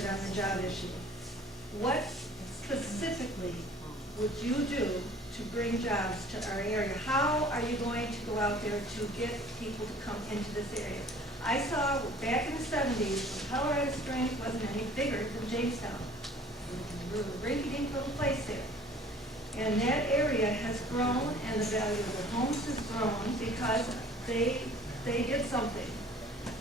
oriented on the job issue. What specifically would you do to bring jobs to our area? How are you going to go out there to get people to come into this area? I saw back in the 70s, Colorado Springs wasn't any bigger than Jamestown. We were a rinky-dink little place there. And that area has grown, and the value of the homes has grown because they did something.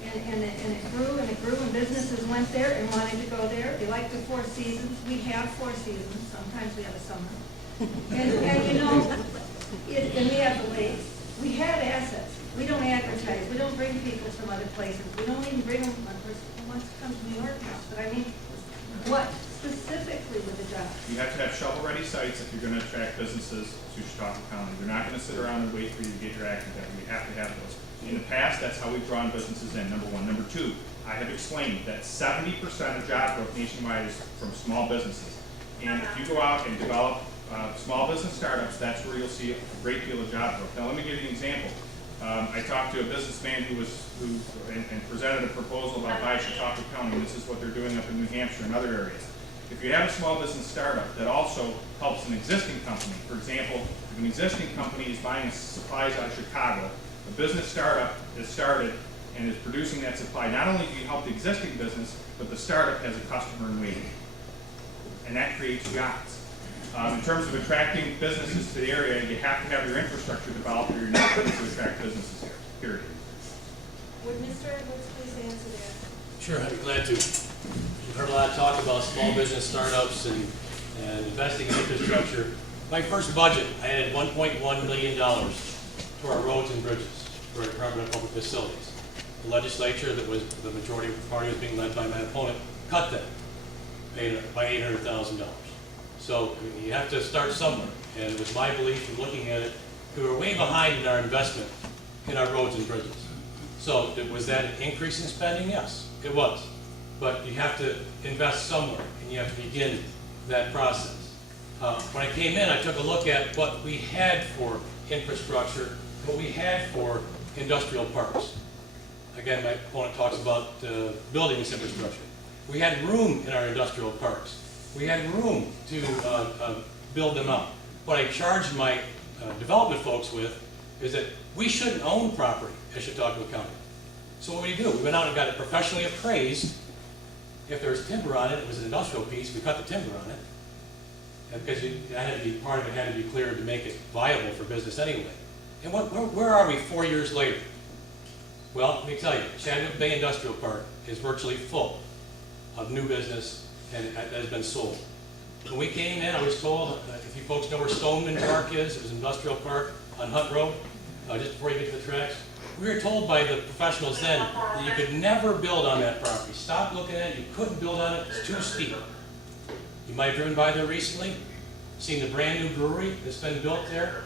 And it grew, and businesses went there and wanted to go there. They like the 4 seasons. We have 4 seasons. Sometimes we have a summer. And you know, and we have the lakes. We have assets. We don't advertise. We don't bring people from other places. We don't even bring them, of course, once it comes to New York now. But I mean, what specifically with the job? You have to have shovel-ready sites if you're going to attract businesses to Chautauqua County. They're not going to sit around and wait for you to get your act together. You have to have those. In the past, that's how we've drawn businesses in, number one. Number two, I have explained that 70% of job growth nationwide is from small businesses. And if you go out and develop small business startups, that's where you'll see a great deal of job growth. Now, let me give you an example. I talked to a businessman who presented a proposal about buying Chautauqua County, and this is what they're doing up in New Hampshire and other areas. If you have a small business startup that also helps an existing company, for example, if an existing company is buying supplies out of Chicago, a business startup is started and is producing that supply. Not only do you help the existing business, but the startup has a customer in waiting. And that creates jobs. In terms of attracting businesses to the area, you have to have your infrastructure developed or you're not going to attract businesses here, period. Would Mr. Edwards please answer that? Sure, I'd be glad to. You've heard a lot of talk about small business startups and investing in infrastructure. My first budget, I added $1.1 million to our roads and bridges for our Department of Public Facilities. The legislature, that was the majority party was being led by my opponent, cut that by $800,000. So you have to start somewhere. And it was my belief in looking at it, we were way behind in our investment in our roads and bridges. So was that an increase in spending? Yes, it was. But you have to invest somewhere, and you have to begin that process. When I came in, I took a look at what we had for infrastructure, what we had for industrial parks. Again, my opponent talks about building this infrastructure. We had room in our industrial parks. We had room to build them up. What I charged my development folks with is that we shouldn't own property in Chautauqua County. So what do? We went out and got it professionally appraised. If there was timber on it, it was an industrial piece, we cut the timber on it. And because that had to be, part of it had to be cleared to make it viable for business anyway. And where are we 4 years later? Well, let me tell you, Chadwick Bay Industrial Park is virtually full of new business and that has been sold. When we came in, I was told, if you folks know where Stoneman Park is, it was an industrial park on Hunt Road, just before you get to the tracks. We were told by the professionals then that you could never build on that property. Stop looking at it, you couldn't build on it, it's too steep. You might have driven by there recently, seen the brand new brewery that's been built there,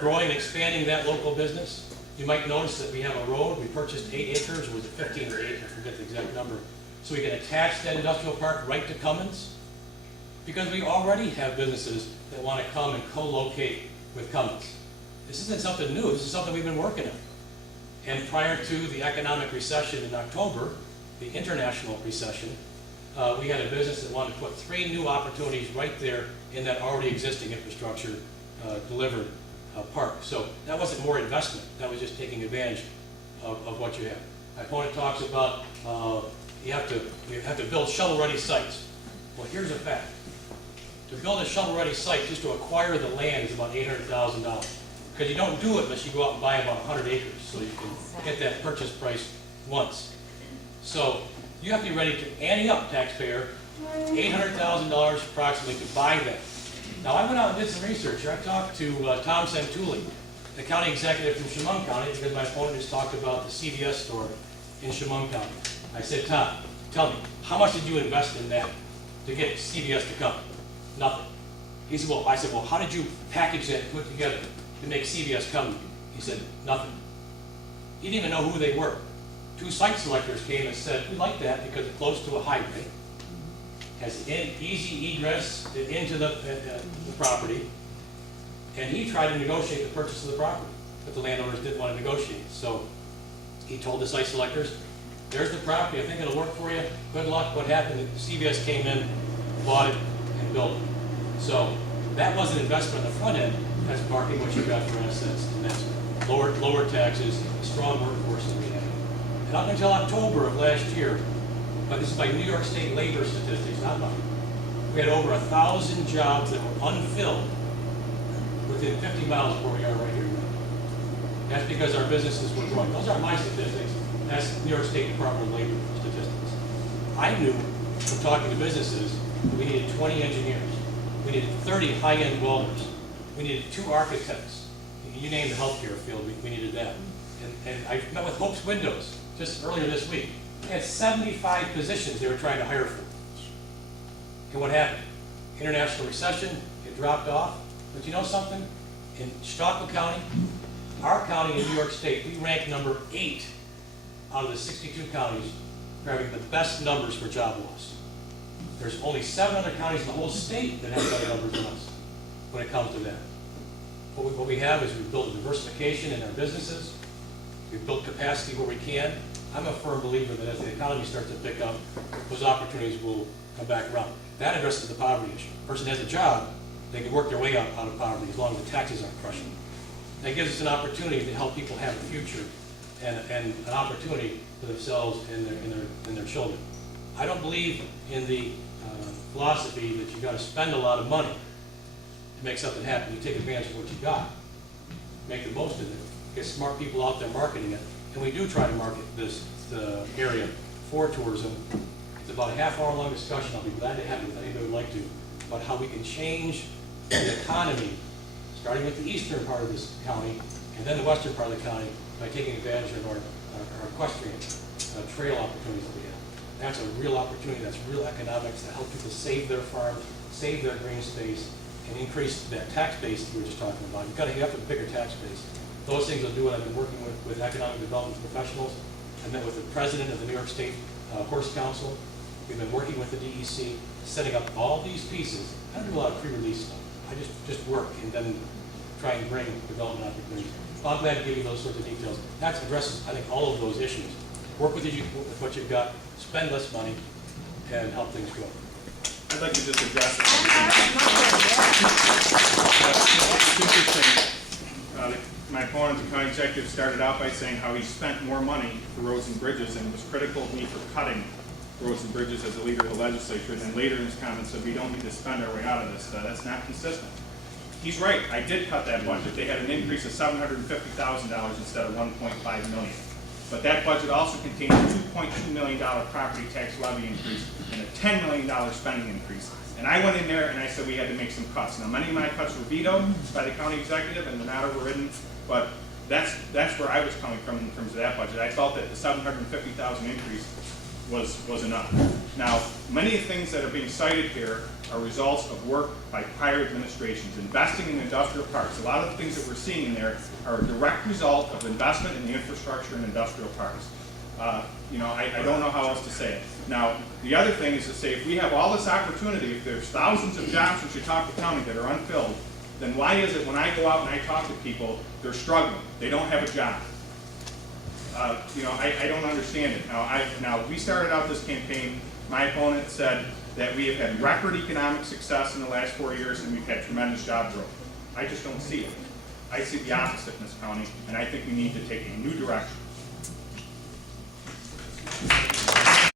growing and expanding that local business. You might notice that we have a road, we purchased 8 acres, or was it 15 or 8, I forget the exact number, so we can attach that industrial park right to Cummins, because we already have businesses that want to come and co-locate with Cummins. This isn't something new, this is something we've been working on. And prior to the economic recession in October, the international recession, we had a business that wanted to put 3 new opportunities right there in that already existing infrastructure delivered park. So that wasn't more investment, that was just taking advantage of what you have. My opponent talks about you have to build shovel-ready sites. Well, here's a fact. To build a shovel-ready site, just to acquire the land, is about $800,000. Because you don't do it unless you go out and buy about 100 acres, so you can get that purchase price once. So you have to be ready to ante up, taxpayer, $800,000 approximately to buy that. Now, I went out and did some research here. I talked to Tom Santulli, the county executive from Chemung County, because my opponent just talked about the CVS store in Chemung County. I said, Tom, tell me, how much did you invest in that to get CVS to come? Nothing. He said, well, I said, well, how did you package that and put together to make CVS come to you? He said, nothing. He didn't even know who they were. 2 site selectors came and said, we like that because it's close to a highway, has easy egress into the property, and he tried to negotiate the purchase of the property, but the landowners didn't want to negotiate. So he told the site selectors, There's the property, I think it'll work for you, good luck. What happened, CVS came in, bought it, and built it. So, that was an investment on the front end, that's marking what you got for assets, and that's lower taxes, a strong workforce that we have. And up until October of last year, but this is by New York State labor statistics, not mine, we had over 1,000 jobs that were unfilled within 50 miles of where we are right here now. That's because our businesses were growing. Those aren't my statistics, that's New York State Department of Labor statistics. I knew from talking to businesses that we needed 20 engineers, we needed 30 high-end welders, we needed 2 architects. You name the healthcare field, we needed that. And I met with Hope's Windows just earlier this week. They had 75 positions they were trying to hire for. And what happened? International recession, it dropped off. But you know something? In Chautauqua County, our county in New York State, we rank number 8 out of the 62 counties for having the best numbers for job loss. There's only 7 other counties in the whole state that have better numbers than us when it comes to that. What we have is we've built a diversification in our businesses. We've built capacity where we can. I'm a firm believer that as the economy starts to pick up, those opportunities will come back around. That addresses the poverty issue. A person has a job, they can work their way out of poverty as long as the taxes aren't crushing them. That gives us an opportunity to help people have a future and an opportunity for themselves and their children. I don't believe in the philosophy that you got to spend a lot of money to make something happen. You take advantage of what you got, make the most of it, get smart people out there marketing it, and we do try to market the area for tourism. It's about a half-hour long discussion. I'll be glad to have it if anybody would like to, about how we can change the economy, starting with the eastern part of this county and then the western part of the county by taking advantage of our equestrian trail opportunities that we have. That's a real opportunity, that's real economics that help people save their farms, save their green space, and increase that tax base that we were just talking about. You've got to get up with a bigger tax base. Those things will do what I've been working with economic development professionals. I met with the president of the New York State Horse Council. We've been working with the DEC, setting up all these pieces. I don't do a lot of pre-release stuff. I just work and then try and bring development opportunities. Well, I'm glad to give you those sorts of details. That addresses, I think, all of those issues. Work with what you've got, spend less money, and help things grow. I'd like to just address it. My opponent, the county executive, started out by saying how he spent more money for roads and bridges and was critical of me for cutting roads and bridges as a leader of the legislature. And then later in his comments said we don't need to spend our way out of this. That's not consistent. He's right. I did cut that budget. They had an increase of $750,000 instead of $1.5 million. But that budget also contained a $2.2 million property tax levy increase and a $10 million spending increase. And I went in there and I said we had to make some cuts. Now, many of my cuts were vetoed by the county executive and they're not overridden, but that's where I was coming from in terms of that budget. I felt that the $750,000 increase was enough. Now, many of the things that are being cited here are results of work by prior administrations, investing in industrial parks. A lot of the things that we're seeing in there are a direct result of investment in the infrastructure and industrial parks. I don't know how else to say it. Now, the other thing is to say if we have all this opportunity, if there's thousands of jobs in Chautauqua County that are unfilled, then why is it when I go out and I talk to people, they're struggling, they don't have a job? I don't understand it. Now, we started out this campaign, my opponent said that we have had record economic success in the last 4 years and we've had tremendous job growth. I just don't see it. I see the opposite in this county, and I think we need to take a new direction.